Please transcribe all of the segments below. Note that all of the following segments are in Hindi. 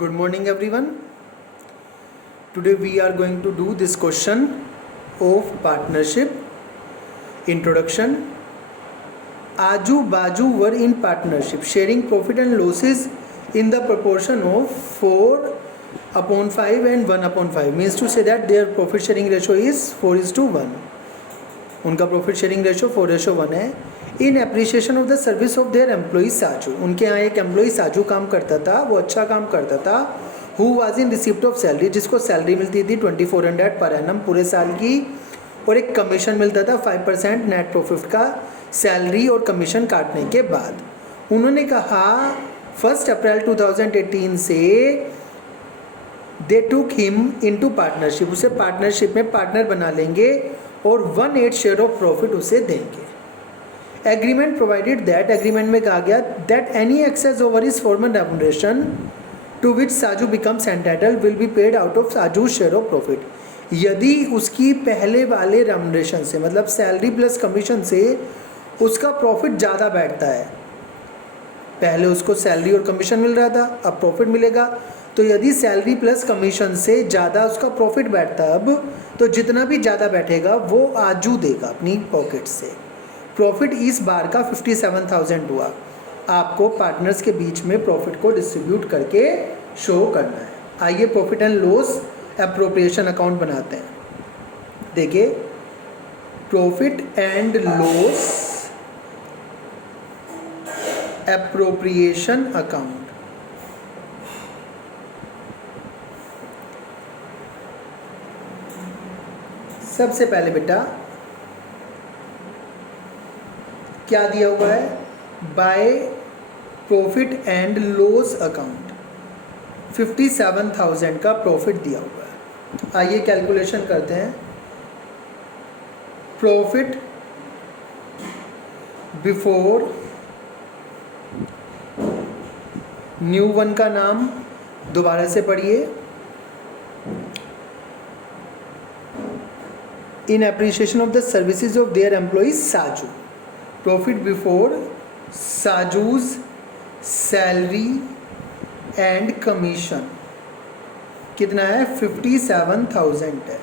Good morning everyone. Today we are going to do this question of partnership. Introduction. Aju Baju were in partnership, sharing profit and losses in the proportion of 4/5 and 1/5. Means to say that their profit sharing ratio is 4:1. उनका प्रॉफिट शेयरिंग रेशो 4:1 है. In appreciation of the service of their employee Saju. उनके यहाँ एक एम्प्लॉई साजू काम करता था, वो अच्छा काम करता था. Who was in receipt of salary, जिसको सैलरी मिलती थी 2400 पर एनम पूरे साल की, और एक कमीशन मिलता था 5% नेट प्रॉफिट का सैलरी और कमीशन काटने के बाद. उन्होंने कहा 1 अप्रैल 2018 से दे टूक हिम इनटू पार्टनरशिप, उसे पार्टनरशिप में पार्टनर बना लेंगे और 1/8 शेयर ऑफ प्रॉफिट उसे देंगे. एग्रीमेंट प्रोवाइडेड दैट, एग्रीमेंट में कहा गया that any excess over is formal remuneration to which Saju becomes entitled will be paid out of Saju share of profit. यदि उसकी पहले वाले रेम्युनरेशन से, मतलब सैलरी प्लस कमीशन से, उसका प्रॉफिट ज़्यादा बैठता है, पहले उसको सैलरी और कमीशन मिल रहा था, अब प्रॉफिट मिलेगा, तो यदि सैलरी प्लस कमीशन से ज़्यादा उसका प्रॉफिट बैठता है अब, तो जितना भी ज़्यादा बैठेगा वो आजू देगा अपनी पॉकेट से. प्रॉफिट इस बार का 57,000 हुआ. आपको पार्टनर्स के बीच में प्रॉफिट को डिस्ट्रीब्यूट करके शो करना है. आइए profit and loss appropriation account बनाते हैं. देखिए profit and loss appropriation account. सबसे पहले बेटा क्या दिया हुआ है, by profit and loss account 57,000 का प्रॉफिट दिया हुआ है. आइए कैलकुलेशन करते हैं. प्रॉफिट बिफोर न्यू वन का नाम दोबारा से पढ़िए. In appreciation of the services of their employees Saju. Profit before Saju's salary and commission कितना है, 57,000 है.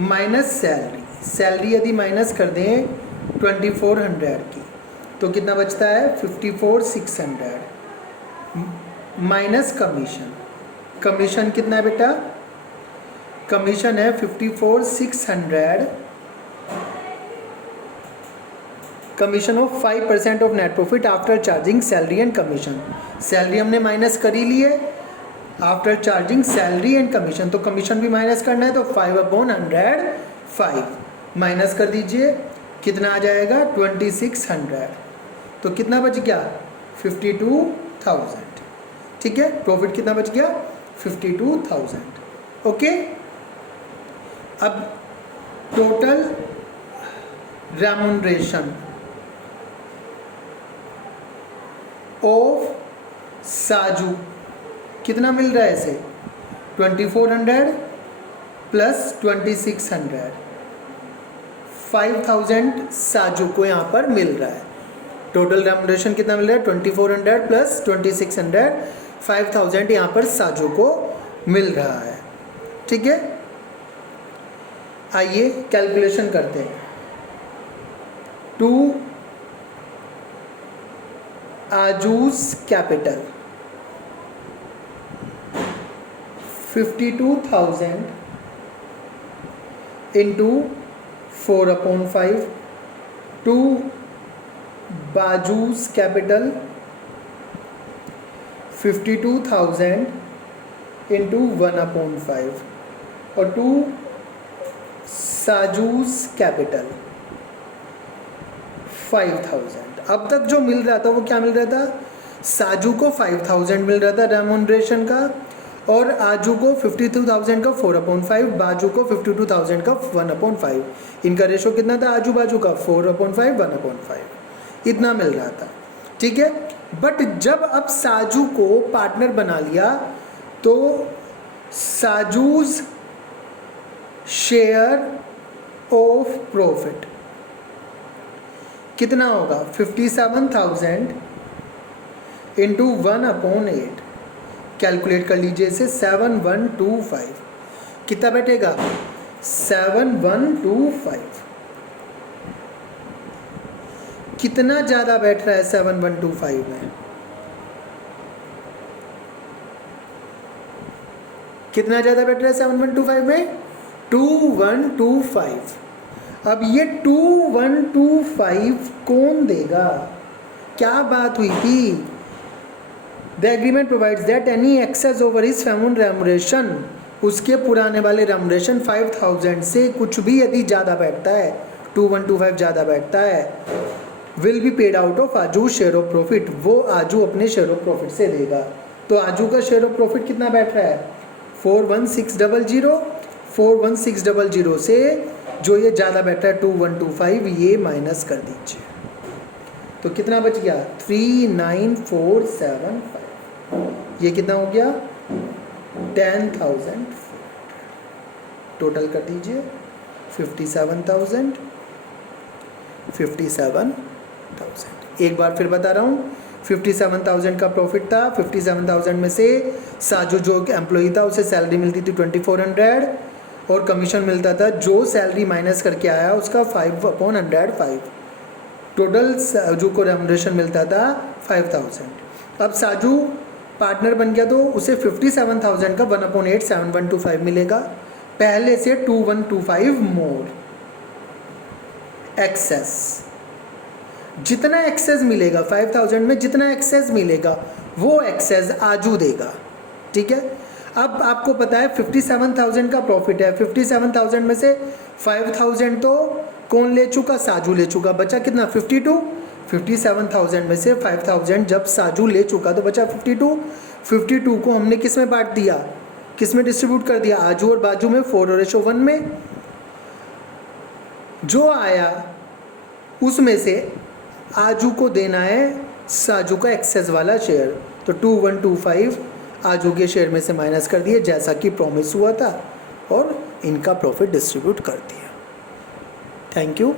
माइनस सैलरी, सैलरी यदि माइनस कर दें 2400 की तो कितना बचता है 54,600. माइनस कमीशन, कमीशन कितना है बेटा, कमीशन है 54,600. Commission of 5% of net profit after charging salary and commission. Salary हमने माइनस कर ही ली है after charging salary and commission, तो कमीशन भी माइनस करना है, तो 5/105 माइनस कर दीजिए. कितना आ जाएगा 2600. तो कितना बच गया 52,000. ठीक है, प्रॉफिट कितना बच गया 52,000. ओके. अब टोटल रेम्युनरेशन ऑफ साजू कितना मिल रहा है इसे, 2400 प्लस 2600, 5,000 साजू को यहाँ पर मिल रहा है. टोटल रेम्युनरेशन कितना मिल रहा है 2400 प्लस 2600, 5,000 यहाँ पर साजू को मिल रहा है. ठीक है, आइए कैलकुलेशन करते हैं. टू आजूज कैपिटल 52,000 इंटू 4/5. टू बाजूज कैपिटल 52,000 इंटू 1/5 और टू साजूज कैपिटल 5,000. अब तक जो मिल रहा था वो क्या मिल रहा था, साजू को 5,000 मिल रहा था रेम्युनरेशन का, और आजू को 52,000 का 4/5, बाजू को 52,000 का 1/5. इनका रेशो कितना था आजू बाजू का 4/5 1/5, इतना मिल रहा था. ठीक है, बट जब अब साजू को पार्टनर बना लिया तो साजूज शेयर ऑफ प्रॉफिट कितना होगा 57,000 इंटू 1/8. कैलकुलेट कर लीजिए इसे, 7125 कितना बैठेगा 7125। कितना ज़्यादा बैठ रहा है 7125 में, कितना ज़्यादा बैठ रहा है 7125 में 2125। अब ये 2125 कौन देगा, क्या बात हुई थी, the agreement provides that any excess over his famine remuneration, उसके पुराने वाले रेमुनरेशन 5000 से कुछ भी यदि ज़्यादा बैठता है 2125 ज़्यादा बैठता है, will be paid out of आजू शेयर ऑफ प्रॉफिट, वो आजू अपने शेयर ऑफ प्रॉफिट से देगा। तो आजू का शेयर ऑफ प्रॉफिट कितना बैठ रहा है 41600, 41600 से जो ये ज़्यादा बैठ रहा है 2125 ये माइनस कर दीजिए, तो कितना बच गया 39475, ये कितना हो गया 10,000। टोटल कर दीजिए 57,000। एक बार फिर बता रहा हूँ, 57,000 का प्रॉफिट था, 57,000 में से साजू जो एम्प्लॉई था उसे सैलरी मिलती थी 2400 और कमीशन मिलता था, जो सैलरी माइनस करके आया उसका 5/105, टोटल साजू को रेमुनरेशन मिलता था 5,000। अब साजू पार्टनर बन गया तो उसे 57,000 का 1/8 7125 मिलेगा, पहले से 2125 मोर एक्सेस। जितना एक्सेस मिलेगा 5000 में, जितना एक्सेस मिलेगा वो एक्सेस आजू देगा, ठीक है। अब आपको पता है 57,000 का प्रॉफिट है, 57,000 में से 5,000 तो कौन ले चुका, साजू ले चुका, बचा कितना 52। 57,000 में से 5,000 जब साजू ले चुका तो बचा 52। 52 को हमने किस में बांट दिया, किस में डिस्ट्रीब्यूट कर दिया, आजू और बाजू में 4:1 में। जो आया उसमें से आजू को देना है साजू का एक्सेस वाला शेयर, तो 2125 आजू के शेयर में से माइनस कर दिए जैसा कि प्रॉमिस हुआ था और इनका प्रॉफिट डिस्ट्रीब्यूट कर दिया। Thank you.